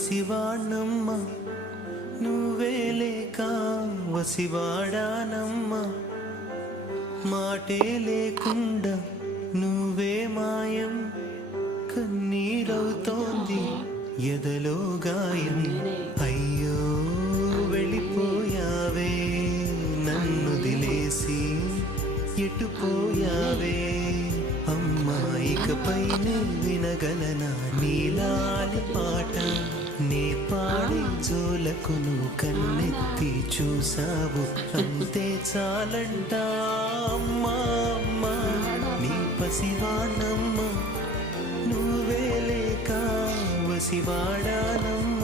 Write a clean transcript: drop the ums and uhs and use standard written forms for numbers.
పసివాణమ్మ నువ్వే లేక వసివాడానమ్మ మాటే లేకుండా నువ్వే మాయం కన్నీరవుతోంది ఎదలో గాయం అయ్యో వెళ్ళిపోయావే నన్ను దిలేసి ఎటుపోయావే అమ్మా ఇకపైనే వినగలనా నీలాలి పాట నే పాడే జోలకు నువ్వు కన్నెత్తి చూసావు అంతే చాలంట అమ్మా అమ్మా నీ పసివాణమ్మ నువ్వే లేక వసివాడానమ్మ